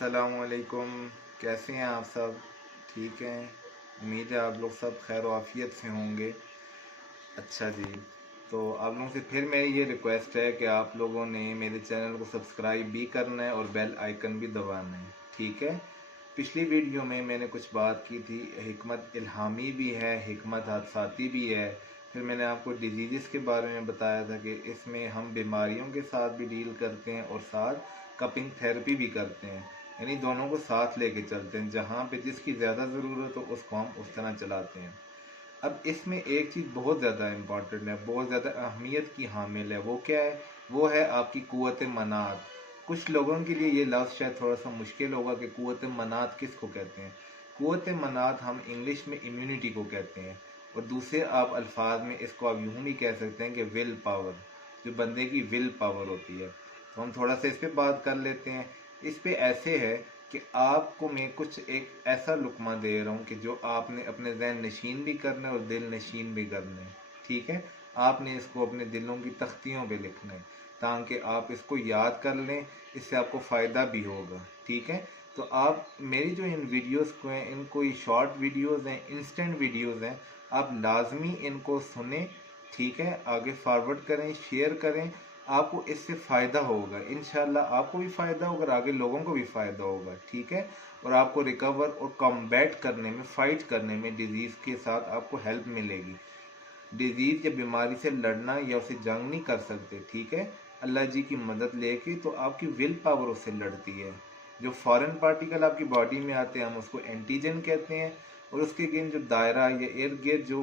अस्सलामुअलैकुम। कैसे हैं आप सब? ठीक हैं? उम्मीद है आप लोग सब खैर आफियत से होंगे। अच्छा जी, तो आप लोगों से फिर मेरी ये रिक्वेस्ट है कि आप लोगों ने मेरे चैनल को सब्सक्राइब भी करना है और बेल आइकन भी दबाना है, ठीक है? पिछली वीडियो में मैंने कुछ बात की थी, हिकमत इल्हामी भी है, हिकमत हादसाती भी है। फिर मैंने आपको डिजीज़ के बारे में बताया था कि इसमें हम बीमारियों के साथ भी डील करते हैं और साथ कपिंग थेरेपी भी करते हैं, यानी दोनों को साथ लेके चलते हैं। जहाँ पे जिसकी ज़्यादा ज़रूरत हो उसको हम उस तरह चलाते हैं। अब इसमें एक चीज़ बहुत ज़्यादा इम्पॉर्टेंट है, बहुत ज़्यादा अहमियत की हामिल है। वो क्या है? वो है आपकी क़ुव्वत मनात। कुछ लोगों के लिए ये लफ्ज़ शायद थोड़ा सा मुश्किल होगा कि क़ुव्वत मनात किसको कहते हैं। क़ुव्वत मनात हम इंग्लिश में इम्यूनिटी को कहते हैं, और दूसरे आप अल्फाज में इसको आप यूँ भी कह सकते हैं कि विल पावर, जो बंदे की विल पावर होती है। तो हम थोड़ा सा इस पर बात कर लेते हैं। इस पे ऐसे है कि आपको मैं कुछ एक ऐसा लुकमा दे रहा हूँ कि जो आपने अपने जहन नशीन भी करना है और दिल नशीन भी करना है, ठीक है? आपने इसको अपने दिलों की तख्तियों पे लिखना है ताकि आप इसको याद कर लें, इससे आपको फ़ायदा भी होगा, ठीक है? तो आप मेरी जो इन वीडियोस को हैं, इनको ये शॉर्ट वीडियोस हैं, इंस्टेंट वीडियोस हैं, आप लाजमी इनको सुने, ठीक है? आगे फॉरवर्ड करें, शेयर करें। आपको इससे फ़ायदा होगा, इंशाल्लाह आपको भी फ़ायदा होगा और आगे लोगों को भी फ़ायदा होगा, ठीक है? और आपको रिकवर और कॉम्बैट करने में, फ़ाइट करने में डिज़ीज़ के साथ आपको हेल्प मिलेगी। डिज़ीज़ या बीमारी से लड़ना या उसे जंग नहीं कर सकते, ठीक है? अल्लाह जी की मदद लेके तो आपकी विल पावर उससे लड़ती है। जो फॉरेन पार्टिकल आपकी बॉडी में आते हैं हम उसको एंटीजन कहते हैं, और उसके अगेंस्ट जो दायरा या इर्द गिर्द जो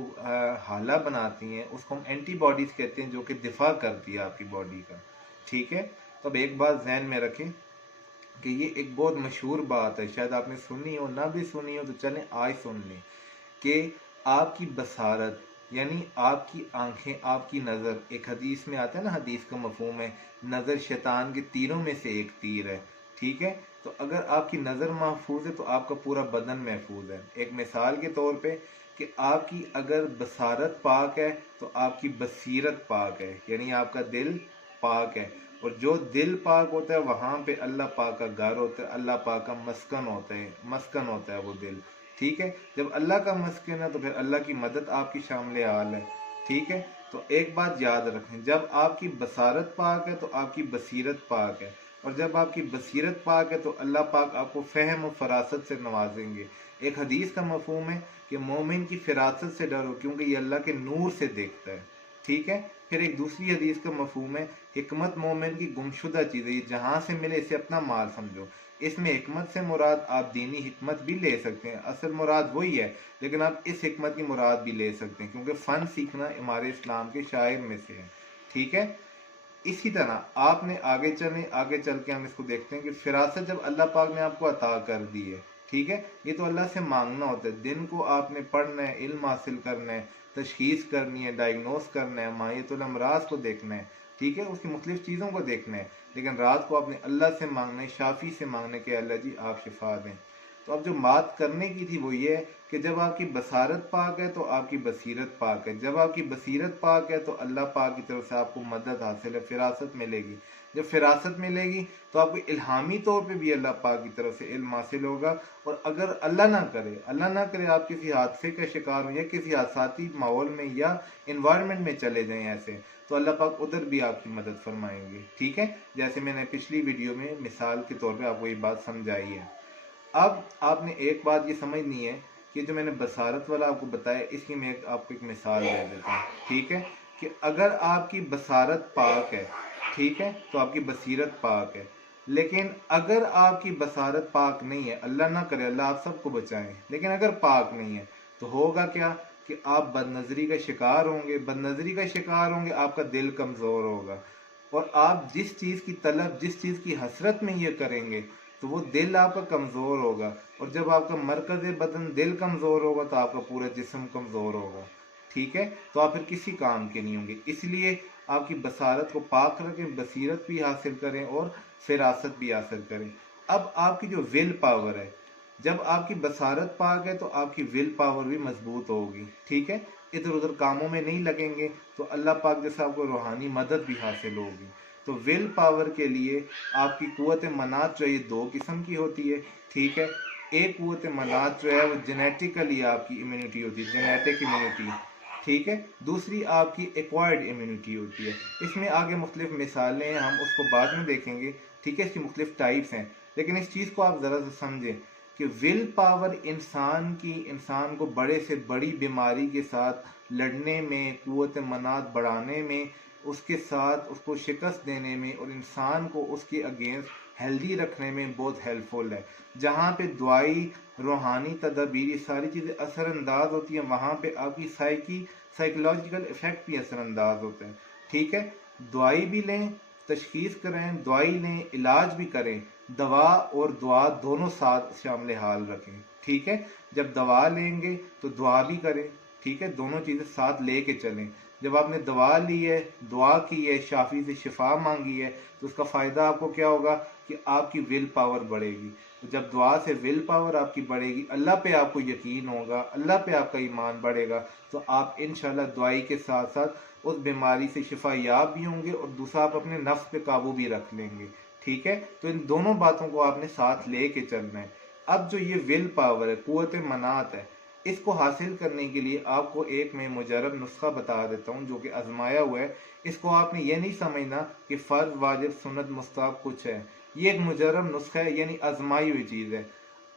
हाला बनाती हैं उसको हम एंटीबॉडीज़ कहते हैं, जो कि दिफा करती है आपकी बॉडी का, ठीक है? तो अब एक बात जहन में रखें कि ये एक बहुत मशहूर बात है, शायद आपने सुनी हो, ना भी सुनी हो तो चलें आज सुन लें कि आपकी बसारत यानी आपकी आंखें, आपकी नज़र, एक हदीस में आता है ना, हदीस का मफहूम है नज़र शैतान के तीरों में से एक तीर है, ठीक है? तो अगर आपकी नज़र महफूज है तो आपका पूरा बदन महफूज है। एक मिसाल के तौर पे कि आपकी अगर बसारत पाक है तो आपकी बसीरत पाक है, यानी आपका दिल पाक है। और जो दिल पाक होता है वहाँ पे अल्लाह पाक का घर होता है, अल्लाह पाक का मस्कन होता है, मस्कन होता है वो दिल, ठीक है? जब अल्लाह का मस्कन है तो फिर अल्लाह की मदद आपकी शामिल हाल है, ठीक है? तो एक बात याद रखें, जब आपकी बसारत पाक है तो आपकी बसीरत पाक है, और जब आपकी बसीरत पाक है तो अल्लाह पाक आपको फ़हम और फरासत से नवाजेंगे। एक हदीस का मफहूम है कि मोमिन की फिरासत से डरो क्योंकि ये अल्लाह के नूर से देखता है, ठीक है? फिर एक दूसरी हदीस का मफहूम है हिकमत मोमिन की गुमशुदा चीज़ है, ये जहाँ से मिले इसे अपना माल समझो। इसमें हिकमत से मुराद आप दीनी हिकमत भी ले सकते हैं, असल मुराद वही है, लेकिन आप इस हिकमत की मुराद भी ले सकते हैं क्योंकि फ़न सीखना हमारे इस्लाम के शायर में से है, ठीक है? इसी तरह आपने आगे चल के हम इसको देखते हैं कि फिरासत जब अल्लाह पाक ने आपको अता कर दी है, ठीक है? ये तो अल्लाह से मांगना होता है। दिन को आपने पढ़ना है, इल्म हासिल करना है, तशखीस करनी है, डायग्नोस करना है, माहियतुल अमराज को देखना है, ठीक है? उसकी मुख्तलिफ चीज़ों को देखना है, लेकिन रात को आपने अल्लाह से मांगना है, शाफी से मांगना है कि अल्लाह जी आप शिफा दें। तो अब जो बात करने की थी वो ये है कि जब आपकी बसारत पाक है तो आपकी बसीरत पाक है, जब आपकी बसीरत पाक है तो अल्लाह पाक की तरफ से आपको मदद हासिल है, फिरासत मिलेगी। जब फिरासत मिलेगी तो आपको इल्हामी तौर पे भी अल्लाह पाक की तरफ से इल्म हासिल होगा। और अगर अल्लाह ना करे आप किसी हादसे का शिकार हो या किसी हादसाती माहौल में या इन्वायरमेंट में चले जाएं ऐसे, तो अल्लाह पाक उधर भी आपकी मदद फरमाएंगे, ठीक है? जैसे मैंने पिछली वीडियो में मिसाल के तौर पे आपको ये बात समझाई है। अब आपने एक बात ये समझनी है कि जो मैंने बसारत वाला आपको बताया, इसकी मैं आपको एक मिसाल दे देता हूँ, ठीक है? कि अगर आपकी बसारत पाक है, ठीक है, तो आपकी बसीरत पाक है। लेकिन अगर आपकी बसारत पाक नहीं है, अल्लाह ना करे, अल्लाह आप सबको बचाएं, लेकिन अगर पाक नहीं है तो होगा क्या कि आप बदनज़री का शिकार होंगे। बदनज़री का शिकार होंगे, आपका दिल कमज़ोर होगा, और आप जिस चीज़ की तलब, जिस चीज़ की हसरत में ये करेंगे तो वो दिल आपका कमज़ोर होगा, और जब आपका मरकज़ बदन दिल कमज़ोर होगा तो आपका पूरा जिस्म कमज़ोर होगा, ठीक है? तो आप फिर किसी काम के नहीं होंगे। इसलिए आपकी बसारत को पाक रखें, बसीरत भी हासिल करें और फिरासत भी हासिल करें। अब आपकी जो विल पावर है, जब आपकी बसारत पाक है तो आपकी विल पावर भी मजबूत होगी, ठीक है? इधर उधर कामों में नहीं लगेंगे तो अल्लाह पाक जैसे आपको रूहानी मदद भी हासिल होगी। तो विल पावर के लिए आपकी कुव्वत मनात जो है ये दो किस्म की होती है, ठीक है। एक कुव्वत मनात जो है वो जेनेटिकली आपकी इम्यूनिटी होती है, जेनेटिक इम्यूनिटी, ठीक है। दूसरी आपकी एक्वायर्ड इम्यूनिटी होती है। इसमें आगे मुख्तलिफ मिसालें हैं, हम उसको बाद में देखेंगे, ठीक है। इसकी मुख्तलिफ टाइप्स हैं, लेकिन इस चीज़ को आप ज़रा सा समझें कि विल पावर इंसान को बड़े से बड़ी बीमारी के साथ लड़ने में, कुव्वत मनात बढ़ाने में, उसके साथ उसको शिकस्त देने में और इंसान को उसके अगेंस्ट हेल्दी रखने में बहुत हेल्पफुल है। जहाँ पे दवाई, रूहानी तदाबीर, ये सारी चीज़ें असरअंदाज होती हैं, वहाँ पे आपकी साइकोलॉजिकल इफ़ेक्ट भी असरअंदाज होते हैं, ठीक है। दवाई भी लें, तशखीस करें, दवाई लें, इलाज भी करें, दवा और दुआ दोनों साथ शामिल हाल रखें, ठीक है। जब दवा लेंगे तो दुआ भी करें, ठीक है, दोनों चीज़ें साथ लेके चलें। जब आपने दवा ली है, दुआ की है, शाफी से शिफा मांगी है, तो उसका फ़ायदा आपको क्या होगा कि आपकी विल पावर बढ़ेगी। तो जब दुआ से विल पावर आपकी बढ़ेगी, अल्लाह पे आपको यकीन होगा, अल्लाह पे आपका ईमान बढ़ेगा, तो आप इंशाल्लाह दुआई के साथ साथ उस बीमारी से शिफा याब भी होंगे और दूसरा आप अपने नफ्स पे काबू भी रख लेंगे, ठीक है। तो इन दोनों बातों को आपने साथ ले के चलना है। अब जो ये विल पावर है, कुव्वत मनात है, इसको हासिल करने के लिए आपको एक मैं मुजरब नुस्खा बता देता हूँ जो कि आजमाया हुआ है। इसको आपने ये नहीं समझना कि फ़र्ज, वाजिब, सुन्नत, मुस्ताहब कुछ है। ये एक मुजरब नुस्खा है, यानी आजमाई हुई चीज़ है।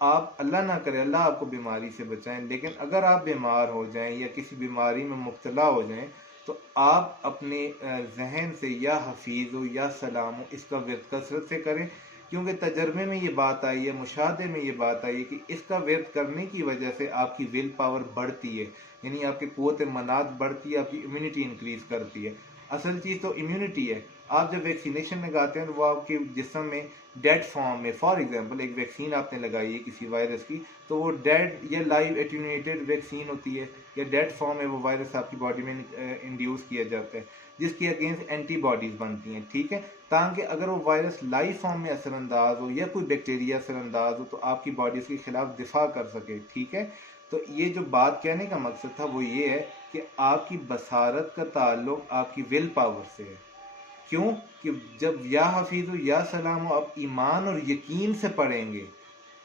आप, अल्लाह ना करे, अल्लाह आपको बीमारी से बचाएं, लेकिन अगर आप बीमार हो जाएं या किसी बीमारी में मुब्तला हो जाएं, तो आप अपने जहन से या हफीज़ हो या सलाम हो इसका विर्द कसरत से करें, क्योंकि तजर्बे में ये बात आई है, मुशाहदे में ये बात आई है कि इसका विर्द करने की वजह से आपकी विल पावर बढ़ती है, यानी आपकी कुव्वत मनात बढ़ती है, आपकी इम्यूनिटी इंक्रीज करती है। असल चीज़ तो इम्यूनिटी है। आप जब वैक्सीनेशन लगाते हैं तो वो आपके जिस्म में डेड फॉर्म में, फॉर एग्जांपल एक वैक्सीन आपने लगाई है किसी वायरस की, तो वो डेड या लाइव एट्यूनेटेड वैक्सीन होती है, या डेड फॉर्म में वो वायरस आपकी बॉडी में इंड्यूस किया जाता है, जिसके अगेंस्ट एंटीबॉडीज़ बनती हैं, ठीक है। ताकि अगर वो वायरस लाइव फॉर्म में असरअंदाज हो या कोई बैक्टीरिया असरअंदाज हो तो आपकी बॉडी उसके खिलाफ दिफा कर सके, ठीक है। तो ये जो बात कहने का मकसद था वो ये है कि आपकी बसारत का ताल्लुक आपकी विल पावर से है। क्यों? कि जब या हफीज़ या सलाम हो आप ईमान और यकीन से पढ़ेंगे,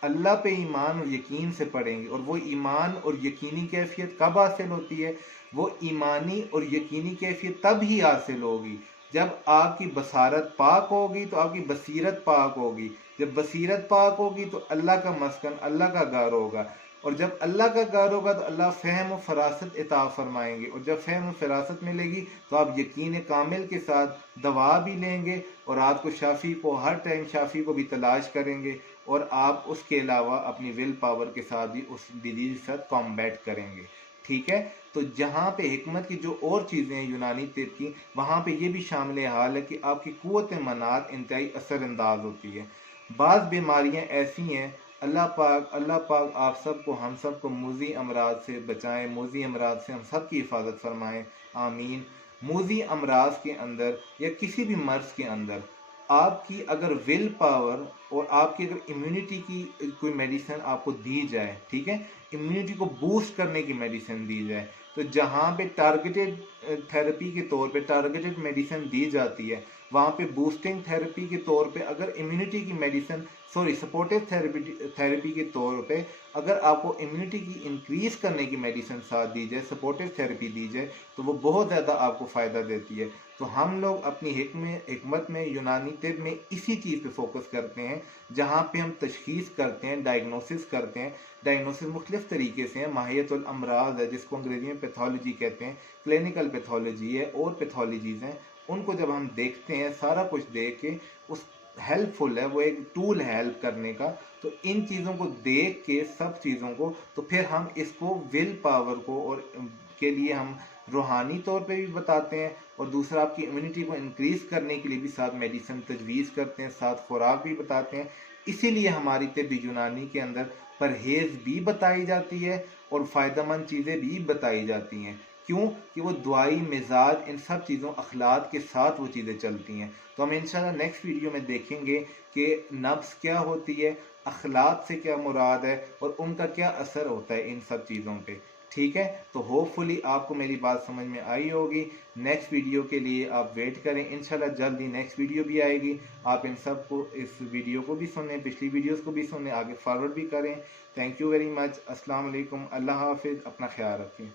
अल्लाह पे ईमान और यकीन से पढ़ेंगे, और वो ईमान और यकीनी कैफियत कब हासिल होती है? वो ईमानी और यकीनी कैफियत तब ही हासिल होगी जब आपकी बसारत पाक होगी, तो आपकी बसीरत पाक होगी। जब बसीरत पाक होगी तो अल्लाह का मस्कन, अल्लाह का घर होगा, और जब अल्लाह का घर होगा तो अल्लाह फ़हम और फरासत इता फरमाएंगे, और जब फ़हम और फरासत मिलेगी तो आप यकीन कामिल के साथ दवा भी लेंगे, और रात को शाफ़ी को, हर टाइम शाफ़ी को भी तलाश करेंगे, और आप उसके अलावा अपनी विल पावर के साथ भी उस डिजीज के साथ कॉम्बैट करेंगे, ठीक है। तो जहाँ पे हिकमत की जो और चीज़ें हैं यूनानी तिब की, वहाँ पे ये भी शामिल हाल है कि आपकी कुव्वत मनात इंतहाई असरअंदाज होती है। बाज़ बीमारियाँ ऐसी हैं, अल्लाह पाक आप सबको, हम सबको मूजी अमराज से बचाएं, मूजी अमराज से हम सब की हिफाजत फरमाएं, आमीन। मूजी अमराज के अंदर या किसी भी मर्ज के अंदर आपकी अगर विल पावर और आपकी अगर इम्यूनिटी की कोई मेडिसिन आपको दी जाए, ठीक है, इम्यूनिटी को बूस्ट करने की मेडिसिन दी जाए, तो जहाँ पे टारगेटेड थेरेपी के तौर पे टारगेटेड मेडिसिन दी जाती है, वहाँ पे बूस्टिंग थेरेपी के तौर पे अगर इम्यूनिटी की मेडिसिन, सॉरी, सपोर्टिव थेरेपी के तौर पे अगर आपको इम्यूनिटी की इंक्रीज करने की मेडिसिन साथ दी जाए, सपोर्टिव थेरेपी दी जाए, तो वो बहुत ज़्यादा आपको फ़ायदा देती है। तो हम लोग अपनी हिकमत में, यूनानी तिब में इसी चीज़ पे फोकस करते हैं, जहाँ पे हम तशखीस करते हैं, डायग्नोसिस करते हैं। डायग्नोसिस मुख्तलिफ तरीके से है, माहियतुल अमराज है जिसको अंग्रेजी में पैथोलॉजी कहते हैं, क्लिनिकल पैथोलॉजी है, और पैथोलॉजीज़ हैं। उनको जब हम देखते हैं, सारा कुछ देख के उस हेल्पफुल है, वो एक टूल है हेल्प करने का। तो इन चीज़ों को देख के, सब चीज़ों को, तो फिर हम इसको विल पावर को और के लिए हम रूहानी तौर पे भी बताते हैं, और दूसरा आपकी इम्यूनिटी को इंक्रीज करने के लिए भी साथ मेडिसिन तजवीज़ करते हैं, साथ खुराक भी बताते हैं। इसीलिए हमारी तिब यूनानी के अंदर परहेज़ भी बताई जाती है और फ़ायदेमंद चीज़ें भी बताई जाती हैं। क्यों? कि वो दुआई, मिजाज, इन सब चीज़ों, अखलाक के साथ वो चीज़ें चलती हैं। तो हम इंशाल्लाह नेक्स्ट वीडियो में देखेंगे कि नफ्स क्या होती है, अखलाक से क्या मुराद है, और उनका क्या असर होता है इन सब चीज़ों पे। ठीक है, तो होपफुली आपको मेरी बात समझ में आई होगी। नेक्स्ट वीडियो के लिए आप वेट करें, इंशाल्लाह जल्दी नेक्स्ट वीडियो भी आएगी। आप इन सब को, इस वीडियो को भी सुनें, पिछली वीडियोस को भी सुनें, आगे फॉरवर्ड भी करें। Thank you very much. अस्सलाम वालेकुम, अल्लाह हाफिज़, अपना ख्याल रखें।